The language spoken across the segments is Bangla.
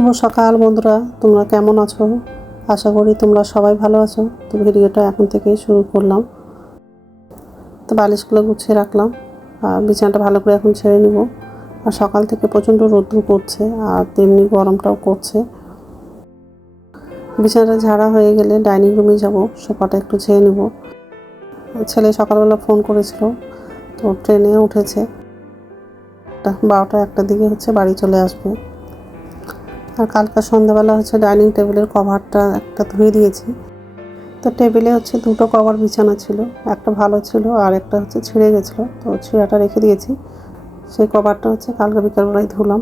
শুভ সকাল বন্ধুরা, তোমরা কেমন আছো? আশা করি তোমরা সবাই ভালো আছো। তো ভিডিওটা এখন থেকেই শুরু করলাম। তো বালিশগুলো গুছিয়ে রাখলাম। আর বিছানাটা ভালো করে এখন ছেড়ে নিব। আর সকাল থেকে প্রচণ্ড রোদ্দুর করছে আর তেমনি গরমটাও করছে। বিছানাটা ঝাড়া হয়ে গেলে ডাইনিং রুমে যাব। সোফাটা একটু ছেড়ে নিব। ছেলে সকালবেলা ফোন করেছিল। তো ট্রেনে উঠেছে। বারোটা একটা দিকে হচ্ছে বাড়ি চলে আসবে। আর কালকা সন্ধ্যাবেলা হচ্ছে ডাইনিং টেবিলের কভারটা একটা ধুয়ে দিয়েছি। তো টেবিলে হচ্ছে দুটো কভার বিছানা ছিল, একটা ভালো ছিল আর একটা হচ্ছে ছিঁড়ে গেছিল। তো ছিঁড়াটা রেখে দিয়েছি। সেই কভারটা হচ্ছে কালকে বিকালবেলায় ধুলাম।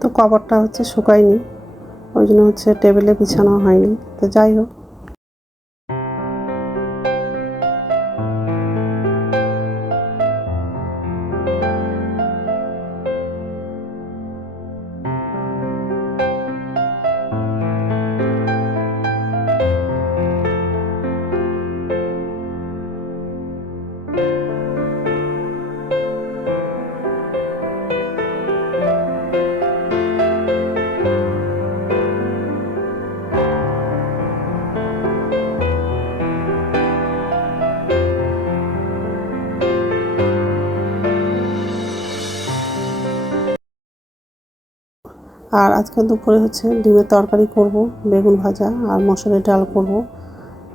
তো কভারটা হচ্ছে শুকায়নি, ওই জন্য হচ্ছে টেবিলে বিছানো হয়নি। তো যাই হোক আর আজকে দুপুরে হচ্ছে ডিমের তরকারি করব, বেগুন ভাজা আর মশলার ডাল করব,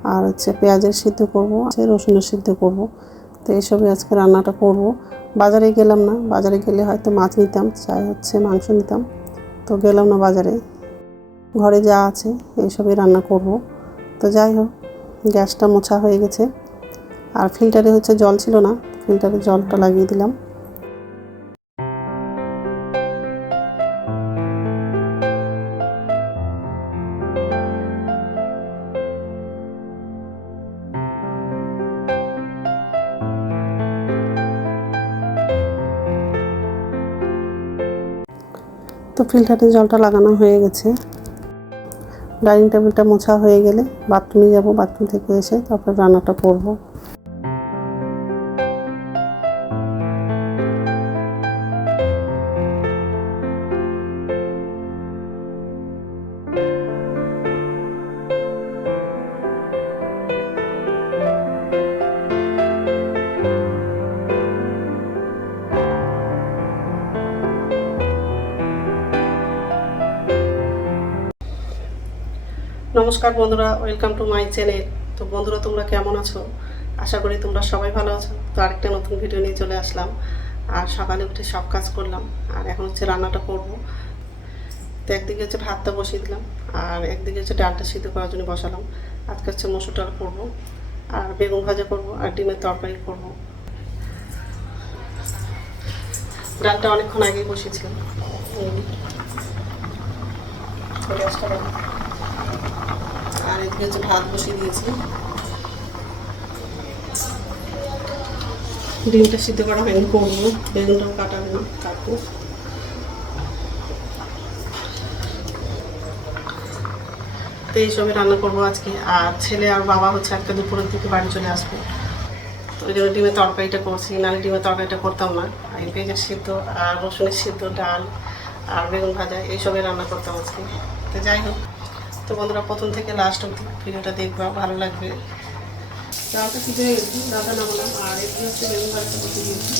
আর হচ্ছে পেঁয়াজের সিদ্ধ করব, আছে রসুনের সিদ্ধ করব। তো এইসবই আজকে রান্নাটা করব। বাজারে গেলাম না, বাজারে গেলে হয়তো মাছ নিতাম, চাই হচ্ছে মাংস নিতাম। তো গেলাম না বাজারে। ঘরে যা আছে এইসবই রান্না করব। তো যাই হোক, গ্যাসটা মোছা হয়ে গেছে। আর ফিল্টারে হচ্ছে জল ছিল না, ফিল্টারে জলটা লাগিয়ে দিলাম। তো ফিল্টারের জলটা লাগানো হয়ে গেছে। ডাইনিং টেবিলটা মোছা হয়ে গেলে বাথরুমে যাব, বাথরুম থেকে এসে তারপর রান্নাটা করব। নমস্কার বন্ধুরা ওয়েলকাম টু মাই চ্যানেল তো বন্ধুরা, তোমরা কেমন আছো? আশা করি তোমরা সবাই ভালো আছো। তো আরেকটা নতুন ভিডিও নিয়ে চলে আসলাম। আর সকালে উঠে সব কাজ করলাম। আর এখন হচ্ছে রান্নাটা করব। তো একদিকে হচ্ছে ভাতটা বসিয়ে দিলাম। আর একদিকে হচ্ছে ডালটা সিদ্ধ করার জন্য বসালাম। আজকে হচ্ছে মসুর ডাল করব। আর বেগুন ভাজা করব। আর ডিমের তরকারি করব। ডালটা অনেকক্ষণ আগেই বসিয়েছিলাম। গ্যাসটা। আর এদিকে হচ্ছে ভাত বসিয়ে দিয়েছি। ডিমটা সিদ্ধ করা হয়নি, করব। বেগুনটাও কাটা হয়নি, কাটবো। তো এইসবে রান্না করব আজকে। আর ছেলে আর বাবা হচ্ছে একটা দুপুরের দিকে বাড়ি চলে আসবে। তো ওই জন্য ডিমের তরকারিটা করছি, নাহলে ডিমের তরকারিটা করতাম না। এই পেঁয়াজের সিদ্ধ, আর রসুনের সিদ্ধ, ডাল, আর বেগুন ভাজা এইসবে রান্না করতাম আজকে। তো যাই হোক। তো বন্ধুরা, প্রথম থেকে লাস্ট অব্দি ভিডিওটা দেখবা ভালো লাগবে। ডালটা সিদ্ধ হয়ে গেছে ডালটা নামালাম আর এদিকে হচ্ছে বেগুন বসে দিয়েছি।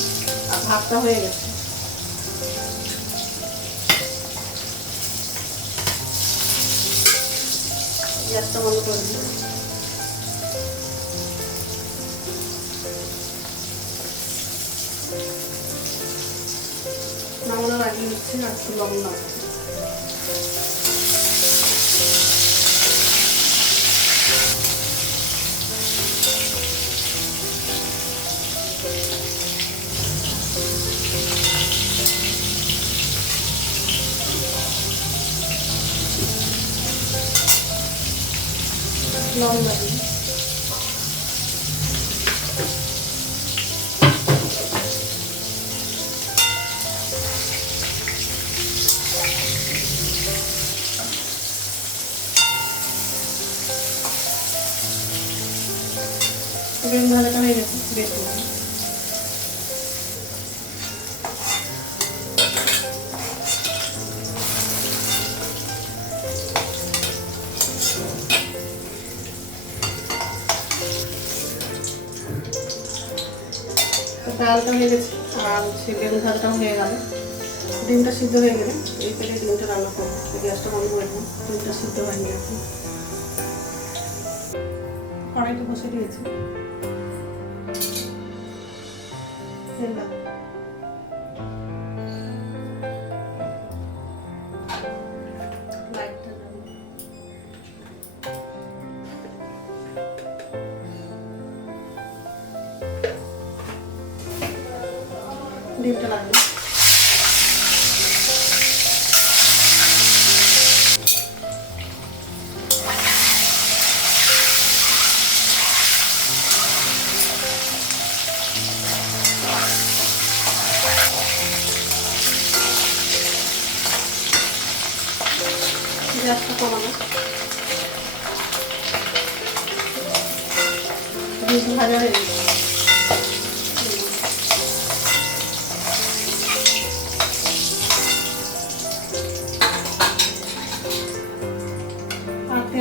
আর ভাতটা হয়ে গেছে। গ্যাসটা বন্ধ করে দিলাম। নামানোর আগে হচ্ছে আর একটু লবণ লাগছে লবণ লাগিয়ে বেগুন ভাজাটা হয়ে গেছে বের তো ডালটা হয়ে গেছে, আর হচ্ছে বেগুন ভাজাটাও হয়ে গেল। ডিমটা সিদ্ধ হয়ে গেলে এই তেলে ডিমটা রান্না করব। গ্যাসটা বন্ধ করে দেবো, ডিমটা সিদ্ধ হয়নি এখন। কড়াইটা বসে দিয়েছি। ডিমটা লাগবে। গ্যাসটা কমানো। হয়ে গেছে।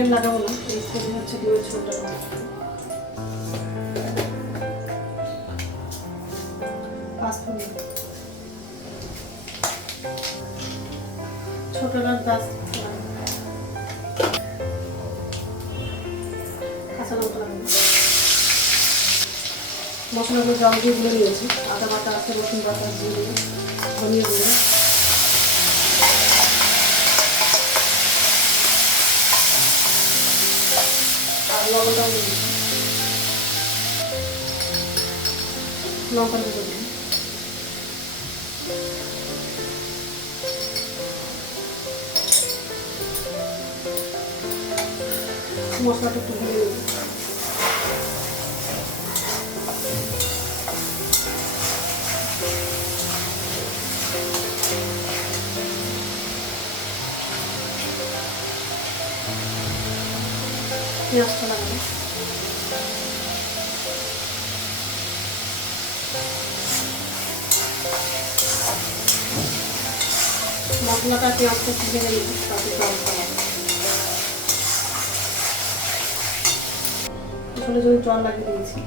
তেল লাগাবো না, এই হচ্ছে ছোট মশলাগুলো জল দিয়ে গুলে আদা বাটা আছে, রসুন বাটা দিয়ে ধনিয়া লবণটাও দিয়ে দিচ্ছি। লঙ্কা দিয়ে। মশলাটা একটু পেঁয়াজটা লাগাবো মশলাটা পেঁয়াজটা ভেজে নিব তাতে গরম করে আসলে জল লাগিয়ে দিয়েছি।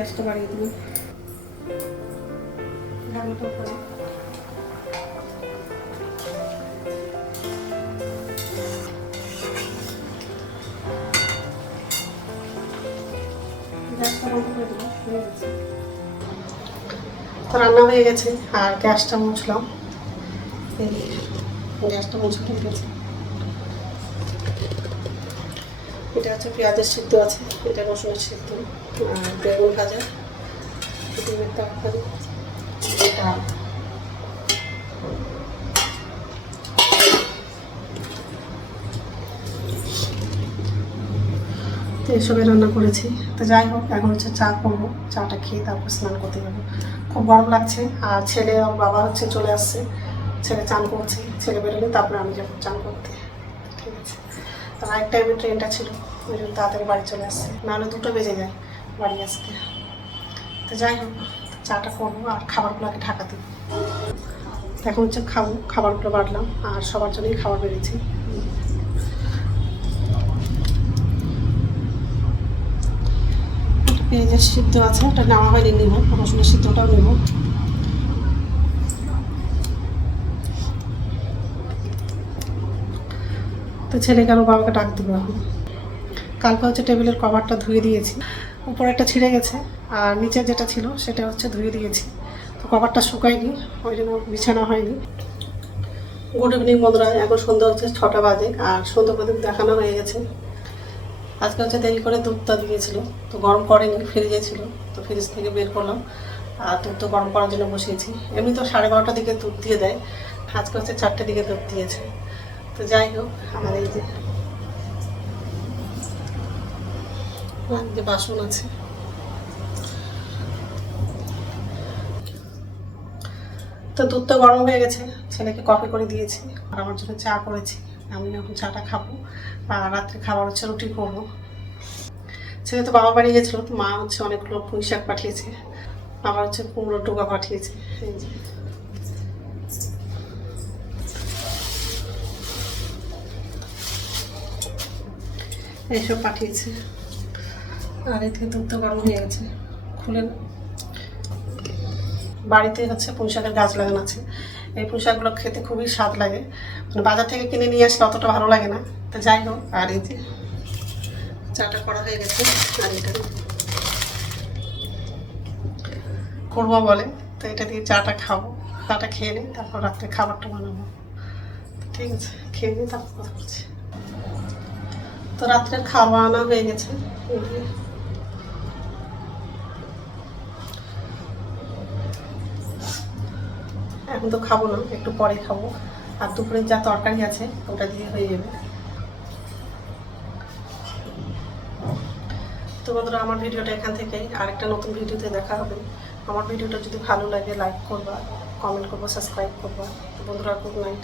গ্যাসটা বাড়িয়ে দেবো তো রান্না হয়ে গেছে, আর গ্যাসটা মুছলাম। গ্যাসটা মুছে হয়ে গেছে এটা হচ্ছে পেঁয়াজের সিদ্ধ আছে, এটা রসুনের সিদ্ধ। বেগুন ভাজা। ডিমের তরকারি এটা তো এসবে রান্না করেছি। তো যাই হোক, এখন হচ্ছে চা করব। চাটা খেয়ে তারপর স্নান করতে যাব। খুব গরম লাগছে। আর ছেলে আর বাবা হচ্ছে চলে আসছে। ছেলে চান করছে। ছেলে বেরোলে তারপরে আমি যাব চান করতে। ঠিক আছে। তো আরেক টাইমে ট্রেনটা ছিল। ওই জন্য তাড়াতাড়ি বাড়ি চলে আসছে। নাহলে দুটো বেজে যায়। বাড়ি আসতে তো যাই হোক, চাটা করব আর খাবারগুলোকে ঢাকা দিই এখন হচ্ছে খাব, খাবারগুলো বাড়লাম আর সবার জন্যই খাবার বেড়েছি। পেঁয়াজের সিদ্ধ আছে, ওটা নেওয়া হয়নি, নেব। রসুনের সিদ্ধটাও নেব। তো ছেলেকে আরও বাবাকে ডাক দেবো এখন। কালকে হচ্ছে টেবিলের কভারটা ধুয়ে দিয়েছি। উপরে একটা ছিঁড়ে গেছে আর নিচে যেটা ছিল সেটা হচ্ছে ধুয়ে দিয়েছি। তো কভারটা শুকায়নি, ওই জন্য বিছানা হয়নি। গুড ইভিনিং বন্ধুরা, এখন সন্ধ্যা হচ্ছে ছটা বাজে আর সন্ধ্যা প্রদীপ দেখানো হয়ে গেছে। আজকে হচ্ছে দেরি করে দুধটা দিয়েছিল, তো গরম করেনি, ফ্রিজে ছিল, তো ফ্রিজ থেকে বের করলাম। আর দুধ তো গরম করার জন্য বসিয়েছি। এমনি তো সাড়ে বারোটার দিকে দুধ দিয়ে দেয়, আজকে হচ্ছে চারটের দিকে দুধ দিয়েছে। তো যাই হোক আমার এই যে যে বাসন আছে। তো দুধটা গরম হয়ে গেছে, ছেলেকে কফি করে দিয়েছি। আর আমার জন্য চা করেছি। আমি এখন চাটা খাব। আর রাত্রে খাবার হচ্ছে রুটি করব। ছেলে তো বাবা বাড়ি গেছিল, তো মা হচ্ছে অনেকগুলো পুঁই শাক পাঠিয়েছে। আবার হচ্ছে কুমড়ো টোকা পাঠিয়েছে। এইসব পাঠিয়েছে। আর দুধ গরম হয়ে গেছে। খুলে। বাড়িতে হচ্ছে পুঁই শাকের গাছ লাগানো আছে। এই পুঁই শাকগুলো খেতে খুবই স্বাদ লাগে। মানে বাজার থেকে কিনে নিয়ে আসলে অতটা ভালো লাগে না। তো যাই হোক, আর এই যে চাটা করা হয়ে গেছে, আর এটা করব বলে। তো এটা দিয়ে চাটা খাব। চাটা খেয়ে নিই, তারপর রাত্রে খাবারটা বানাবো। ঠিক আছে, খেয়ে নিই তারপর কথা বলছি। তো রাত্রের খাওয়া বানানো হয়ে গেছে। এখন তো খাব না, একটু পরে খাব। আর দুপুরে যা তরকারি আছে, ওটা দিয়ে হয়ে যাবে। তো বন্ধুরা, আমার ভিডিওটা এখান থেকে আরেকটা নতুন ভিডিওতে দেখা হবে। আমার ভিডিওটা যদি ভালো লাগে লাইক করবা কমেন্ট করব সাবস্ক্রাইব করবা। বন্ধুরা গুড নাইট